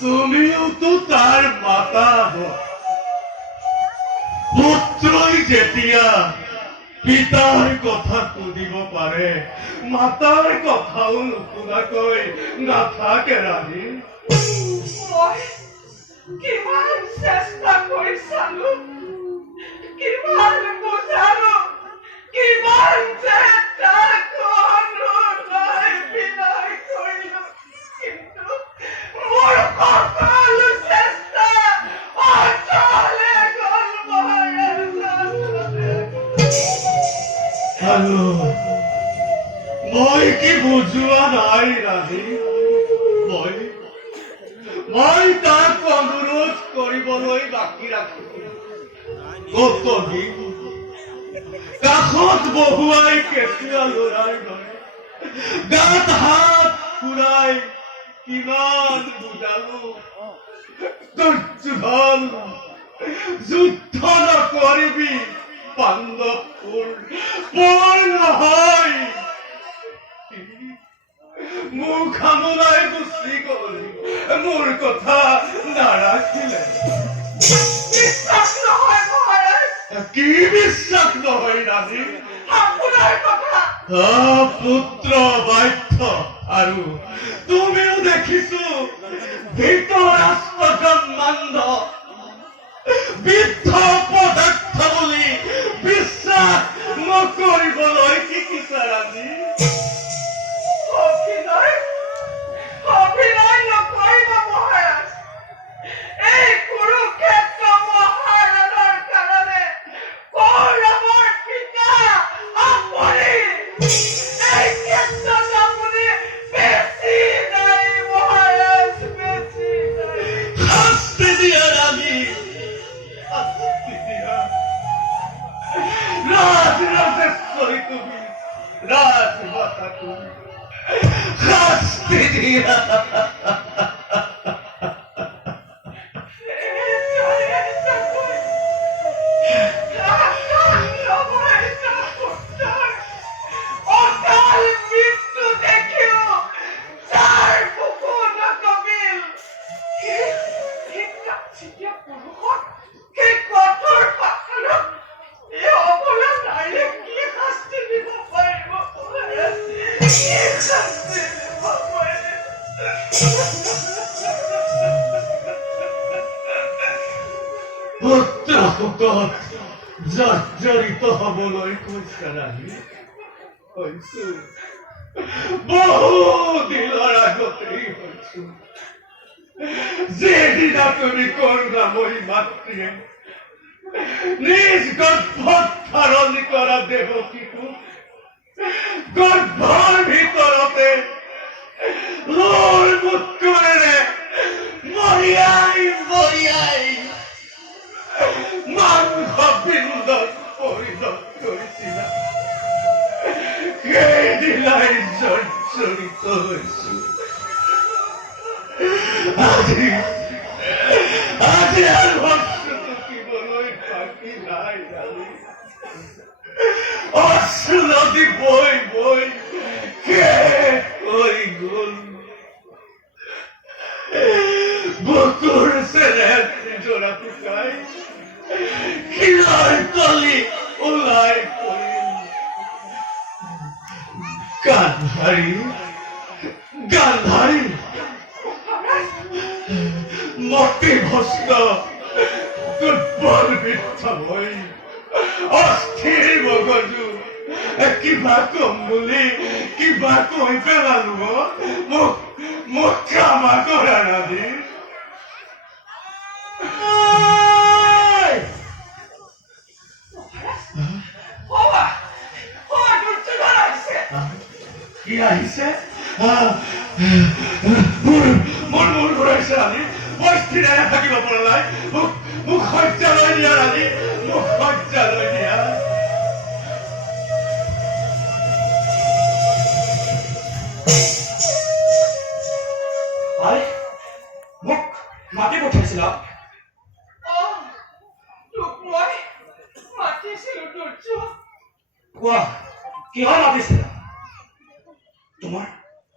তুমিও তো তাৰ মাতা পুত্ৰই যেতিয়া পিতাৰ কথা শুনিব পাৰে মাতাৰ কথাও নুশুনাকৈ নাথাকে ৰাণী কিমান চেষ্টা কৰি চালো কিমান বুজালো কিমান যে তাক অনুনয় বিনয় কৰিলো কিন্তু মোৰ সকলো চেষ্টা অচলে গ'ল আৰু মই কি বুজোৱা নাই ৰাণী মই তাক অনুৰোধ কৰিবলৈ বাকী ৰাখিছো কতদিন কাষত বহুৱাই কেঁচুৱা ল'ৰাৰ দৰে গাত হাত ফুৰাই কিমান বুজালো দুৰ্যোধন যুদ্ধ নকৰিবি পাণ্ডৱপুৰ পৰ নহয় মুখ সামলাই গুচি গ'ল মোৰ কথা নাৰাখিলে বিশ্বাস নহয় মহাৰাজ কি বিশ্বাস নহয় ৰাণী আপোনাৰ কথা পুত্ৰ বাধ্য আৰু তুমিও দেখিছো ধৃতৰাষ্ট্ৰসম্বন্ধ বৃদ্ধ পদাৰ্থ বুলি বিশ্বাস নকৰিবলৈ শিকিছা ৰাণী অভিনয় নকৰিব মহাৰাজ এই কুৰুক্ষেত্ৰ মহাৰণৰ কাৰণে কৌৰৱৰ পিতা আপুনি এই ক্ষেত্ৰত আপুনি বেছি নাই মহাৰাজ বেছি নাই শাস্তি দিয়া ৰাণী শাস্তি দিয়া ৰাজৰাজেশ্বৰী তুমি ৰাজমাতা তুমি শাস্তি দিয়া জৰ্জৰিত হবলৈ কৈছা ৰাণী হৈছো বহু দিনৰ আগতেই হৈছো যেদিনা তুমি কৰুণাময়ী মাতৃয়ে নিজ গৰ্ভত ধাৰণ কৰা দেৱকীকো গৰ্ভৰ ভিতৰতে লোৰ মুত্তৰেৰে মৰিয়াই মাংস পিণ্ডত পৰিণত কৰিছিলা সেইদিনাই জৰ্জৰিত হৈছো আজি আৰু ভক্ত টুকিবলৈ বাকী নাই রানী অশ্রুনদী বই বই কে কই গুল বকুর সেনের জোড়া ফুকাই কিলার তলি উলাই করি গান্ধারী গান্ধারী মতি ভস্ম দুর্বল মিথ্যা বই অস্থির মগজু কিবা কম বুলি কিবা কৈ পেলালো মোক ক্ষমা কৰা নাদি কি আহিছে মোৰ মূৰ ঘূৰাইছে ৰাণী মই স্থিৰে থাকিব পৰা নাই মোক হত্যালৈ দিয়া ৰাণী মোক হত্যালৈ দিয়া মোক মাতি পঠাইছিলা তোক মই মাতিছিলো দুৰ্য কোৱা কিহৰ মাতিছিলা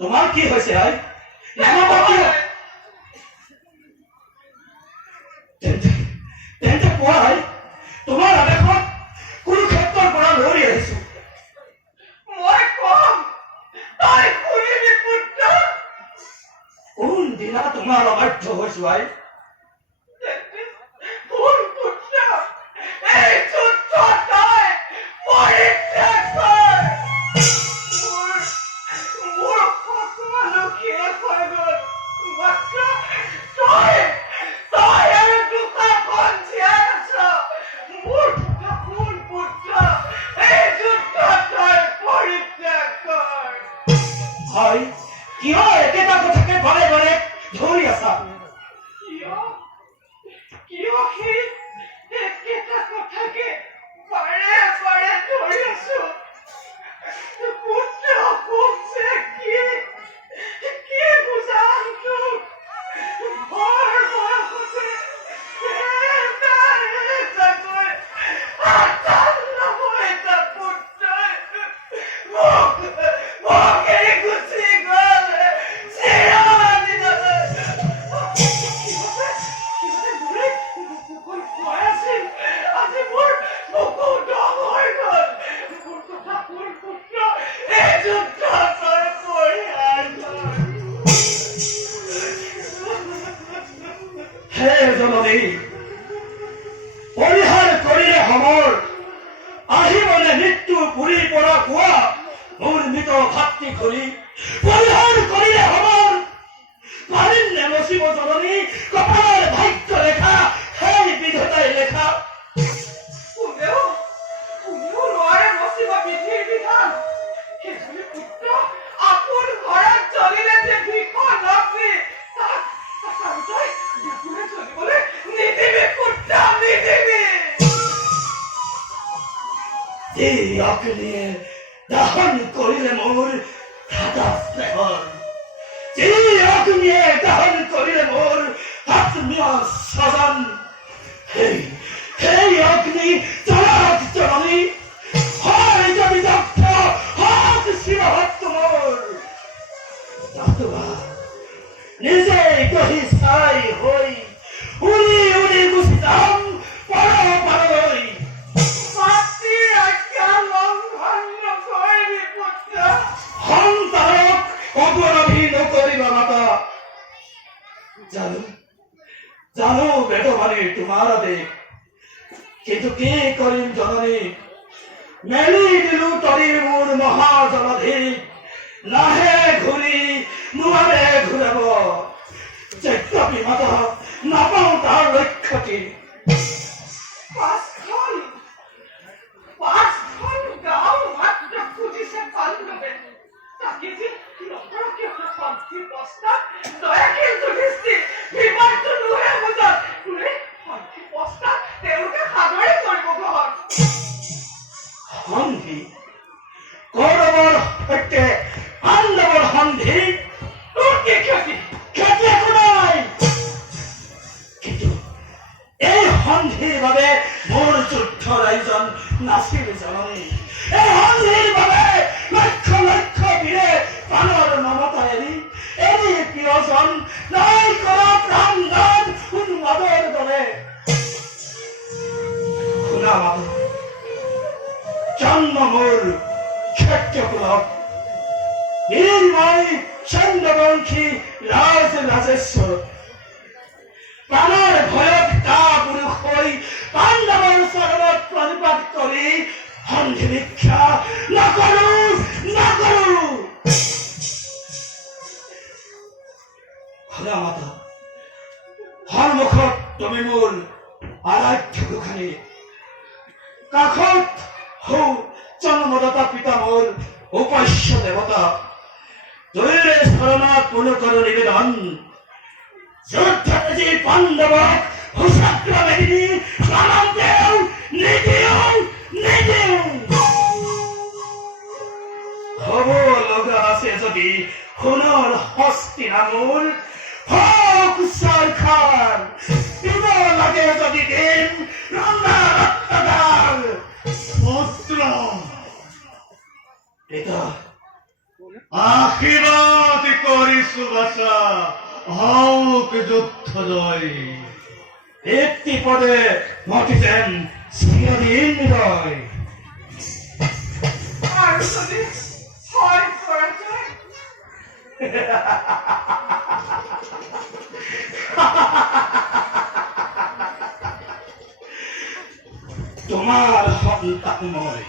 তোমাৰ কি হৈছে আই তেন্তে কোৱা আই তোমাৰ আদেশত কুৰুক্ষেত্ৰৰ পৰা দৌৰি আহিছো মই কম তই শুনিবি পুত্ৰ কোনদিনা তোমাৰ অবাধ্য হৈছো আই কোন পুত্ৰ এই যুদ্ধ তই পৰিত্যাগ কৰ মোৰ সকলো শেষ হৈ গ'ল মাত্ৰ তই আৰু দুখন জীয়াই আছ মোৰ কোন পুত্ৰ এই যুদ্ধ তই পৰিত্যাগ কৰ হয় কিয় একেটা কথাকে বাৰে বাৰে ধৰি আছা কিয় সেই একেটা কথাকে বাৰে বাৰে ধৰি আছো পুত্ৰ কমছে কি বুজাম তোক বৰ বয়সতে এটা পুত্ৰই মোক এৰি গুচি গ'ল চিৰদিনলৈ আজি মোৰ বুকু দম হৈ গ'ল মোৰ কথা কোন পুত্ৰ এই যুদ্ধ তই পৰিহাৰ হে জননী পৰিহাৰ কৰিলে সমৰ আহিবনে মৃত্যু পুৰীৰ পৰা কোৱা মোৰ মৃত ভাতৃ ঘূৰি পৰিহাৰ কৰিলে সমৰ পাৰিম নে নচিব জননী কপালৰ ভাগ্য লেখা সেই বিধাতাই লেখা কোনেও নোৱাৰে নচিব বিধিৰ বিধান সেইজনী পুত্ৰ আপোন ঘৰত জ্বলিলে যে ভীষণ অগ্নি তাক তই বিপুৰে জ্বলিবলৈ নিদিবি পুত্ৰ নিদিবি এই অগ্নিয়ে দহন কৰিলে মোৰ দাদা স্নেহৰ এই অগ্নিয়ে দহন কৰিলে মোৰ আত্মীয় স্বজন সেই অগ্নি জ্বলাওক জননী হয় যদি দক্ষ হওক শিৰহত মোৰ নতুবা নিজেই গহি চাই হৈ উৰি উৰি গুচি যাম পাৰলৈ মাতৃৰ আজ্ঞা লংঘন নকৰিবি পুত্ৰ সন্তানক অপৰাধী নকৰিবা মাতা জানো বেদবাণীৰ তোমাৰ আদেশ কিন্তু কি কৰিম জননী মেলি দিলো তৰিৰ মোৰ মহাজলধিক নাহে ঘূৰি নোৱাৰে ঘূৰাব চেত্ৰপি মাতা নাপাওঁ তাৰ লক্ষ্যটি পাঁচখন গাঁও মাত্ৰ খুজিছে পাণ্ডৱে তাকে যে নকৰকে শান্তিৰ প্ৰস্তাৱ দয়াশীল যুধিষ্ঠিৰ বিবাদটো নোহে বুজত তোৰে শান্তি প্ৰস্তাৱ তেওঁলোকে সাদৰে কৰিব গ্ৰহণ সন্ধি কৌৰৱৰ সৈতে পাণ্ডৱৰ সন্ধি তোৰ কি ক্ষতি ক্ষতি একো নাই কিন্তু এই সন্ধি যুদ্ধৰ আয়োজন নাছিল জননী। এই সন্ধিৰ বাবে লক্ষ লক্ষ বীৰে প্ৰাণৰ মমতা এৰি প্ৰিয়জন নাই কৰা প্ৰাণদান উন্মাদৰ দৰে। শুনা মাধৱ, জন্ম মোৰ ক্ষত্ৰিয়কুলত, বীৰ মই চন্দ্ৰবংশী ৰাজেশ্বৰ। প্ৰাণৰ ভয়ত কাপুৰুষ হৈ পাণ্ডৱৰ চৰণত প্ৰণিপাত কৰি সন্ধি ভিক্ষা নকৰো। সদা মাতা, সন্মুখত তুমি মোৰ আৰাধ্য গোসানী, কাষত হৌ জন্মদাতা পিতা মোৰ উপাস্য দেৱতা। দুয়োৰে চৰণত কোনো কৰো নিবেদন, যুদ্ধত যি পাণ্ডৱক হুচাক্ৰমে দি প্ৰাণ দেও নিদিও। হব লগা আছে যদি সোণৰ হস্তিনামূল খাৰ দিব লাগে যদি দিন ৰন্ধা ৰক্তদাল। পুত্ৰ পিতা, আশীৰ্বাদ কৰিছো বাচা, হওক যুদ্ধ জয়। একটি পদে মতিতেন চিৰদিন ৰয়। আৰ যদি হয় পৰাজয়, তোমাৰ সন্তান মই।